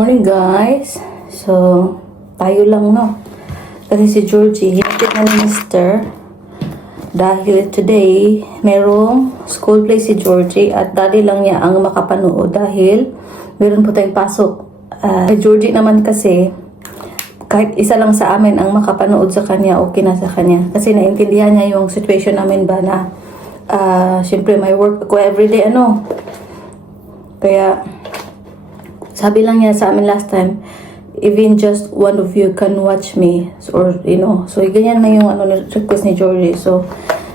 Morning guys. So, tayo lang no. Kasi si Georgie, hinatid na ni Mr. Dahil today, merong school play si Georgie at dali lang niya ang makapanood dahil meron po tayong pasok. Georgie naman kasi, kahit isa lang sa amin ang makapanood sa kanya, okay na sa kanya. Kasi naintindihan niya yung situation namin ba na syempre may work ako everyday Kaya, sabi lang niya sa amin last time, even just one of you can watch me. So, so ganyan na yung request ni Georgie. So,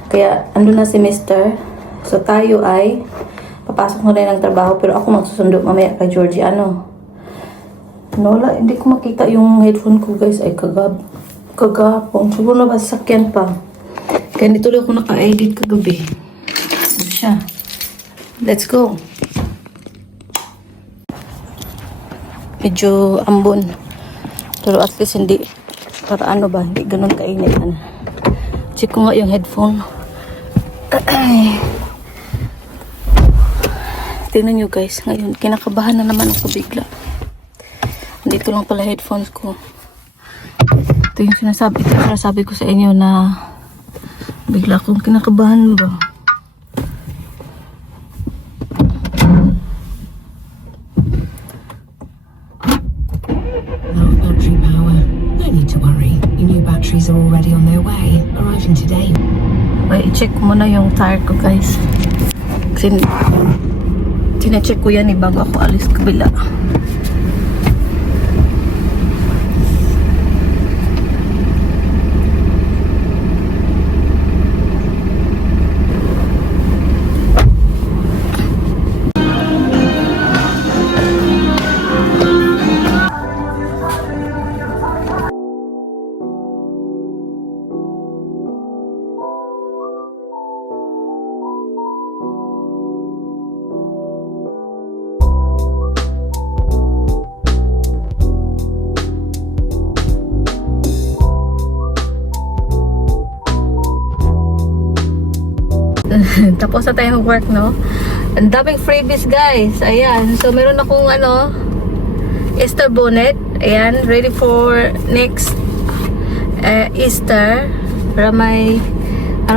kaya ando na si Mr. So, tayo ay papasok na rin ng trabaho pero ako magsusundo mamaya kay Georgie. Wala, hindi ko makita yung headphone ko guys. Ay, kagapon. Siguro na ba sasakyan pa. Kaya nito lang ako naka-edit kagabi. Ito siya. Let's go. Medyo ambon. Pero at least hindi, para hindi ganun kainit. Check ko nga yung headphone. Tingnan nyo guys, ngayon, kinakabahan na naman ako bigla. Dito lang pala headphones ko. Ito yung sinasabi ko sa inyo na bigla akong kinakabahan ba. Batteries are already on their way, arriving today. Wait, i-check ko muna yung tire ko guys. Kasi tina-check ko yan bago ako alis kabila. Tapos na tayo mag-work, no? Ang daming freebies, guys. Ayan. So, meron akong, Easter bonnet. Ayan. Ready for next Easter. Para may,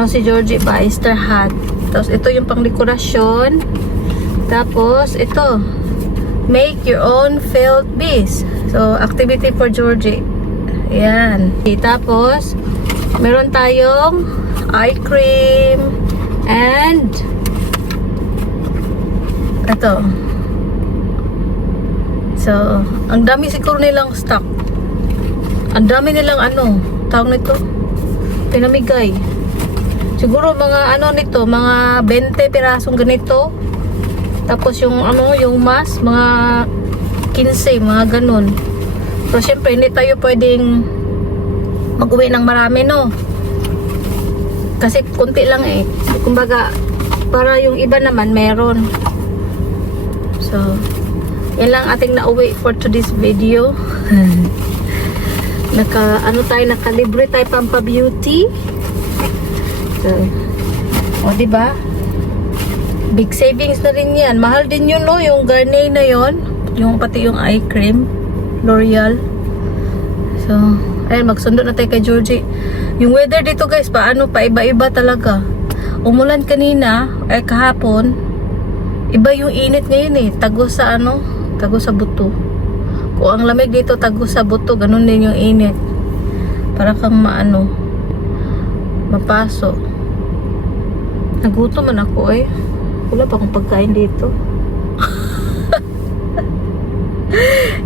si Georgie ba? Easter hat. Tapos, ito yung pang-dekorasyon. Tapos, ito. Make your own felt bees. So, activity for Georgie. Ayan. Tapos, meron tayong eye cream. And ito. So, ang dami siguro nilang stock. Ang dami nilang tawag nito, pinamigay. Siguro mga nito, mga 20 pirasong ganito. Tapos yung yung mask, mga 15, mga ganun. Pero syempre hindi tayo pwedeng mag-uwi ng marami, no? Kasi kunti lang kumbaga, para yung iba naman meron. So, yan lang ating nauwi for today's video. Nakalibre tayo pampa-beauty. So, diba? Big savings na rin yan. Mahal din yun, no? Yung Garnier na yun. Pati yung eye cream. L'Oreal. So, ayun, magsundo na tayo kay Georgie. Yung weather dito guys, paiba-iba talaga. Umulan kanina, kahapon, iba yung init ngayon tagos sa buto. Kung ang lamig dito, tagos sa buto, ganun din yung init. Para kang mapaso. Nagutom man ako Wala pa akong pagkain dito.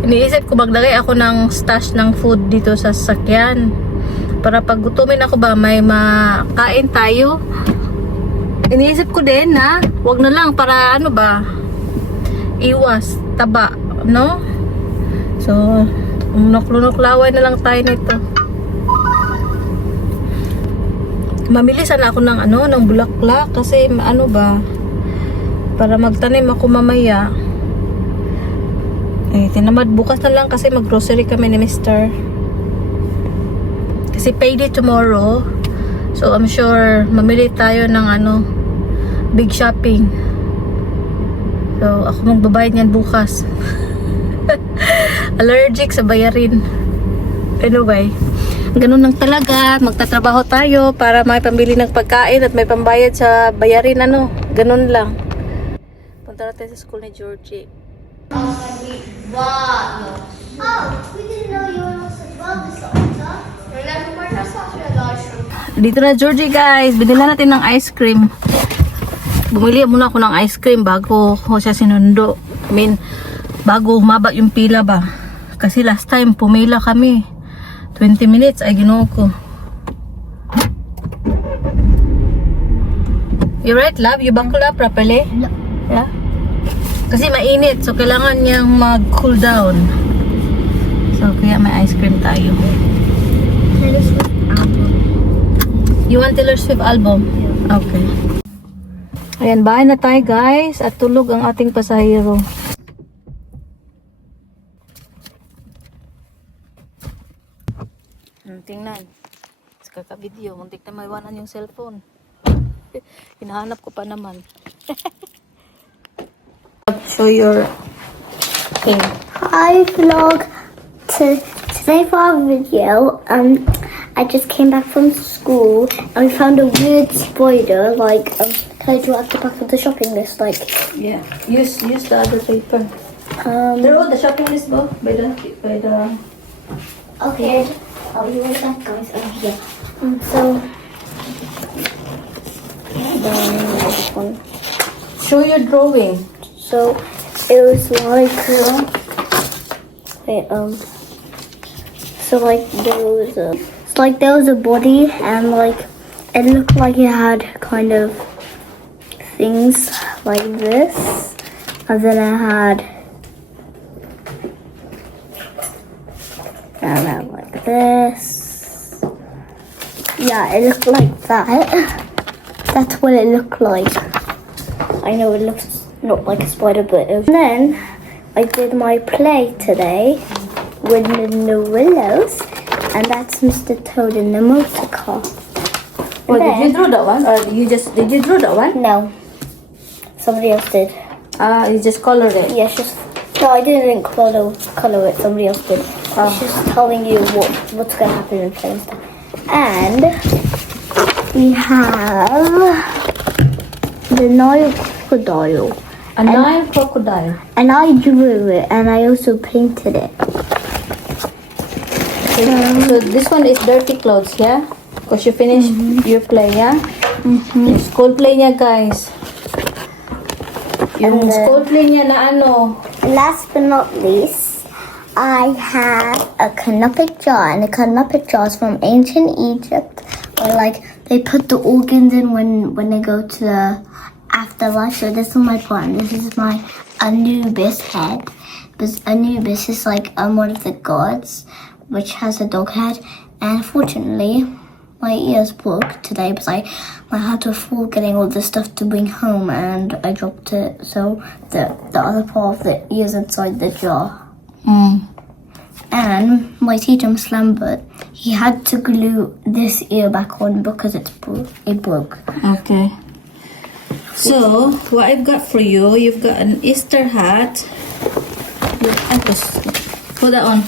Iniisip ko maglagay ako ng stash ng food dito sa sasakyan. Para pag gutumin ako ba, may makain tayo. Iniisip ko din na wag na lang para iwas taba, no? So, lunok-lunoklaway na lang tayo nito. Mamili sana ako ng bulaklak kasi para magtanim ako mamaya. Tinamad bukas na lang kasi mag-grocery kami ni Mr. Kasi payday tomorrow. So, I'm sure mamili tayo ng big shopping. So, ako magbabayad niyan bukas. Allergic sa bayarin. Anyway, ganun lang talaga. Magtatrabaho tayo para may pambili ng pagkain at may pambayad sa bayarin. Ano, ganun lang. Punta natin sa school ni Georgie. Oh, we didn't know you were also 12 this summer. Dito na Georgie guys. Binila natin ng ice cream. Bumili muna ako ng ice cream bago ko siya sinundo. I mean, bago humaba yung pila ba. Kasi last time pumila kami. 20 minutes ay ginoo ko. You right, love? You buckle up properly? Yeah? Kasi mainit. So, kailangan niyang mag-cool down. So, kaya may ice cream tayo. You want Taylor Swift album? Okay. Ayan, bahay na tayo guys. At tulog ang ating pasahero. Tingnan. Sa kaka-video, muntik na maiwanan yung cellphone. Hinahanap ko pa naman. Show your thing. Hi vlog. Today for our video, I just came back from school and we found a weird spider. Like, can I draw at the back of the shopping list? Like, Yeah. Use the other paper. They're all the shopping list book by the okay. Oh, you want that, guys? Oh, yeah. So, then this one. show your drawing. So, it was like, wait, so like there was a body and like it looked like it had kind of things like this, and then it had like this. Yeah, it looked like that. That's what it looked like. I know it looks not like a spider, but it was. And then I did my play today with the willows, and that's Mr. Toad in the motor car. Oh, And did you then- draw that one? Or did you draw that one? No, somebody else did. Ah, you just colored it. Yeah, it's just no, I didn't color it. Somebody else did. Oh. It's just telling you what's gonna happen in play and stuff. And we have the Nile crocodile. A Nile crocodile. And I drew it, and I also painted it. So this one is dirty clothes, yeah? Because you finished your play, yeah? Yung school play niya, guys. Yung And then- school play niya na ano. Last but not least, I have a canopic jar, and the canopic jar is from ancient Egypt, where like they put the organs in when they go to the afterlife. So this is my part. This is my Anubis head. Because Anubis is like one of the gods, which has a dog head. And fortunately, my ears broke today because I had to fall getting all the stuff to bring home, and I dropped it. So the other part of the ears inside the jar. And my teacher, Miss Lambert, he had to glue this ear back on because it broke. Okay. So, what I've got for you, you've got an Easter hat. Put that on.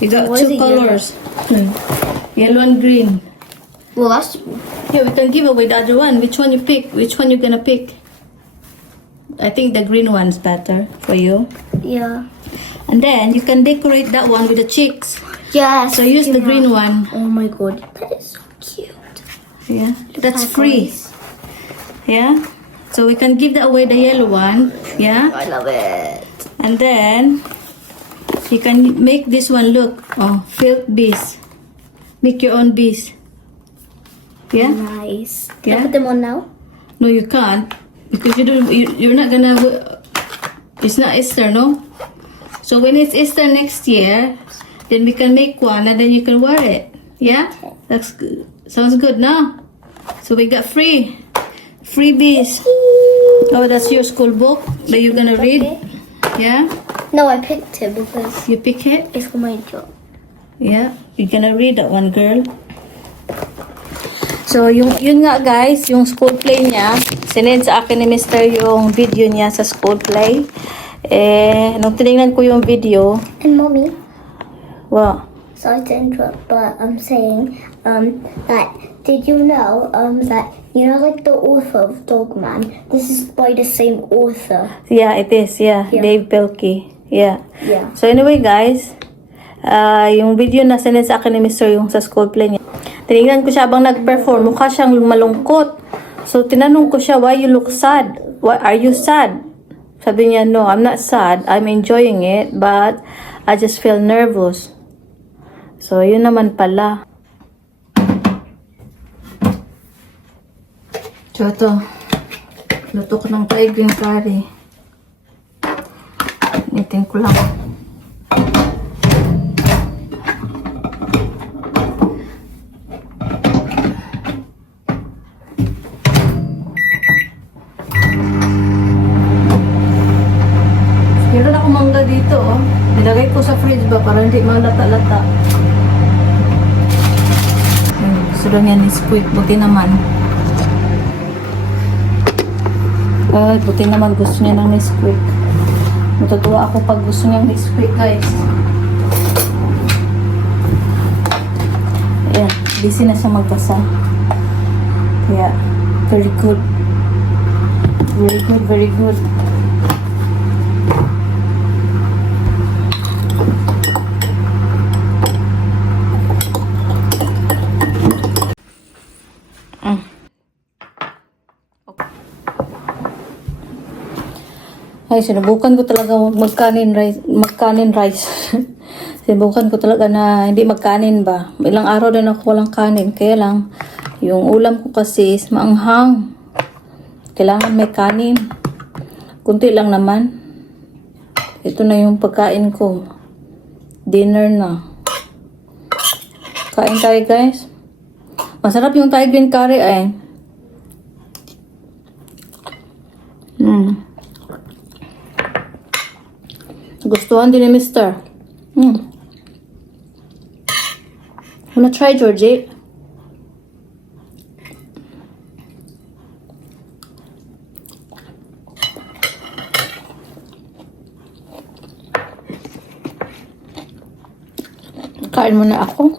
You got What is two it, colors. Yellow and green. Well, that's Yeah, we can give away the other one. Which one you pick? Which one you gonna pick? I think the green one's better for you. yeah. And then you can decorate that one with the chicks. Yes. So use the green one. Oh my god, that is so cute. Yeah, that's Hi, free. guys. Yeah. So we can give that away the yellow one. Yeah. I love it. And then you can make this one look. Oh, filled bees. Make your own bees. Yeah. Nice. Can I Yeah. put them on now? No, you can't because you don't. You're not gonna. It's not Easter, no. So when it's Easter next year, then we can make one and then you can wear it. Yeah, that's good. Sounds good, no? So we got freebies. Oh, that's your school book that you're gonna read. Yeah, No, I picked it because you pick it. it's for my job. Yeah, you're gonna read that one, girl. So, yun nga guys, yung school play niya, sinend sa akin ni Mr. yung video niya sa school play. Nung tinignan ko yung video, And mommy, wow. sorry to interrupt, but I'm saying that did you know that like the author of Dogman? This is by the same author. Yeah, it is. Yeah, Yeah. Dave Pelkey. Yeah. Yeah. So anyway, guys, yung video na sinend sa akin ni Mr. yung sa school play niya. Tinignan ko siya habang nag-perform. Mukha siyang malungkot. So tinanong ko siya, why you look sad? Why are you sad? Sabi niya, no, I'm not sad. I'm enjoying it, but I just feel nervous. So yun naman pala. So ito, luto ko ng Thai green curry. Initin ko lang. Meron ako mangga dito, oh. Nilagay ko sa fridge ba para hindi malata-lata. Gusto lang yan ni Squid. Buti naman. Buti naman gusto niya ng Nesquik. Matutuwa ako pag gusto niya ng Nesquik, guys. Ayan, busy na siya magbasa. Kaya, very good. Very good, very good. Ay, sinubukan ko talaga magkanin rice. Sinubukan ko talaga na hindi magkanin ba. Ilang araw din ako walang kanin. Kaya lang, yung ulam ko kasi is maanghang. Kailangan may kanin. Kunti lang naman. Ito na yung pagkain ko. Dinner na. Kain tayo, guys. Masarap yung Thai green curry ay. Gustuhan din ni Mr. Wanna try, Georgie? Kain muna ako.